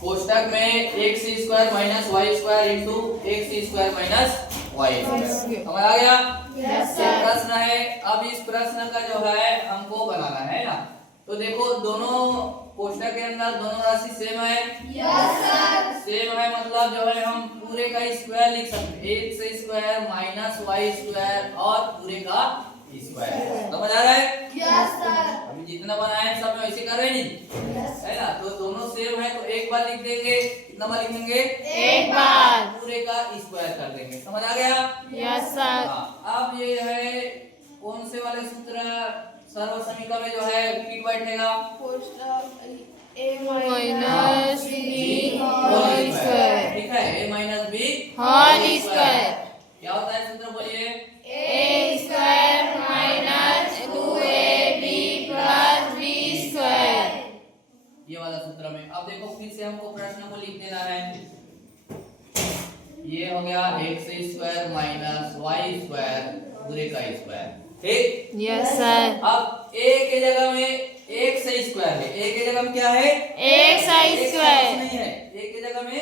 कोष्टक में x² minus y² into x² minus y²। समझ आ गया? यस ये सर। प्रश्न है। अब इस प्रश्न का जो है हमको बनाना है ना, तो देखो दोनों कोष्टक के अंदर दोनों राशि सेम है। Yes sir. सेम है मतलब जो है हम पूरे का स्क्वायर लिख सकते हैं, x² माइनस y² और पूरे का स्क्वायर। समझ आ रहा है? Yes sir. अभी जितना बनाए हैं सब में वैसे कर रहे हैं नहीं, है ना? तो दोनों सेम है तो एक बार लिख देंगे। कितना बार लिखेंगे? एक बार। पूरे का स्क्वायर कर देंगे। समझ आ गया? Yes sir. हाँ, अब ये है कौन से वाले सूत्र सर्व समीकरण में जो है फिट बैठेगा? a minus b whole square. ठीक है, a minus b whole square. क्या होता है सूत्र बोलिए? a square minus 2ab plus b square. ये वाला सूत्र में। अब देखो फिर से हमको प्रश्न को लिख देना है। ये हो गया x² माइनस y² पूरे का स्क्वायर। ठीक? Yes sir. अब a के जगह में x² है। a के जगह में क्या है? x स्क्वायर नहीं है, a के जगह में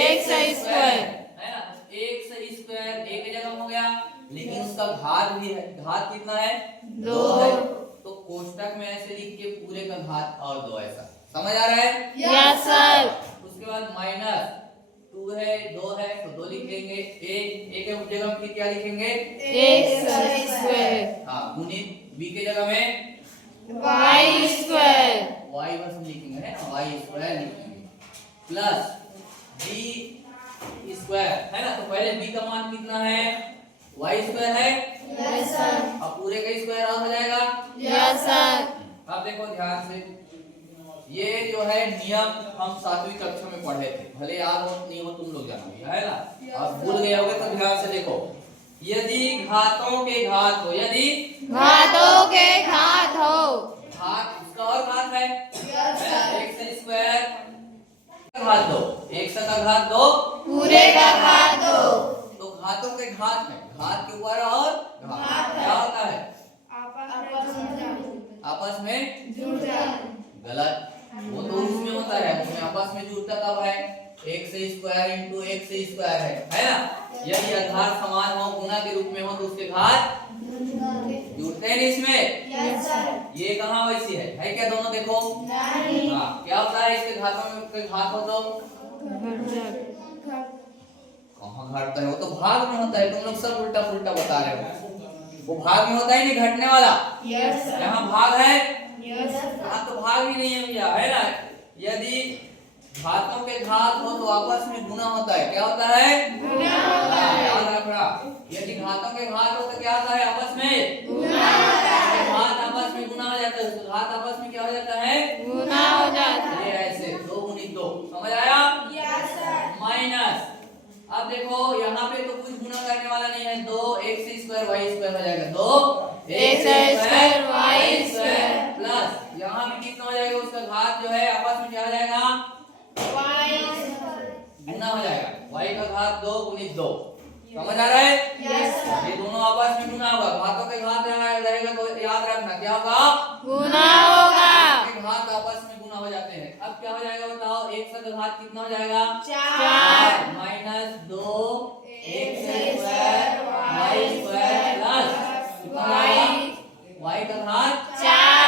x स्क्वायर है ना? x² a के जगह में हो गया, लेकिन उसका घात भी है। घात कितना है? 2 है। तो कोष्टक में ऐसे लिख के पूरे का घात और 2 ऐसा। समझ आ रहा है? Yes sir. उसके बाद माइनस 2 है 2 है तो 2 लिख देंगे। a के जगह में फिर क्या लिखेंगे? x स्क्वायर हाँ, गुणित b के जगह में y स्क्वायर y बस लिखेंगे, है ना? y² लिखेंगे प्लस b स्क्वायर, है ना? तो पहले b का मान कितना है? y² है। Yes sir. अब पूरे का स्क्वायर और हो जाएगा। Yes sir. अब देखो ध्यान से, ये जो है नियम हम 7वीं कक्षा में पढ़े थे, भले याद हो नहीं हो तुम लोग जानोगे, है ना? अब भूल गए होगे तो ध्यान से देखो। यदि घातों के घात हो, यदि घातों के घात हो, घात उसका और घात है, x² का घात दो, x का घात दो, पूरे का घात दो। तो घातों के घात है, घात के ऊपर और घात क्या होता है? आपस में जुड़ जाते। गलत, वो तो उसमें होता है, उसमें आपस में जुड़ता कब है? x² इंटू x² है ना? यदि आधार समान हो, गुना के रूप में हो तो उसके घात जुड़ते हैं इसमें। Yes sir. ये कहाँ वैसी है क्या? दोनों देखो। नहीं। हाँ, क्या होता है इसके घातों में? कोई घात हो तो कहाँ घटता है? वो तो भाग में होता है। तुम लोग सब उल्टा पुल्टा बता रहे हो। वो भाग में होता है नहीं, घटने वाला। Yes sir. यहाँ भाग है, यस सर। यहाँ तो भाग ही नहीं है भैया, है ना? यदि घातों के घात हो तो आपस में गुना होता है। क्या होता है? गुना होता है। याद रखना। यदि घातों के घात हो तो क्या होता है? आपस में गुना होता है। घात आपस में गुना हो जाता है, तो घात आपस में क्या हो जाता है? गुना हो जाता है। ये ऐसे 2 गुणित 2। समझ आया? Yes sir. माइनस, अब देखो यहाँ पे तो कुछ गुना करने वाला नहीं है, 2 x² y² हो जाएगा। 2 x² y² प्लस यहाँ पे कितना हो जाएगा? उसका घात जो है आपस में क्या हो जाएगा? गुना हो जाएगा। y का घात 2 गुणित 2। समझ आ रहा है? Yes sir. ये दोनों आपस में गुना होगा। घातों के घात रहेगा तो याद रखना क्या होगा? गुना होगा। के घात आपस में गुना हो जाते हैं। अब क्या हो जाएगा बताओ? x का घात कितना हो जाएगा? 4 minus 2 x² y² plus y का घात 4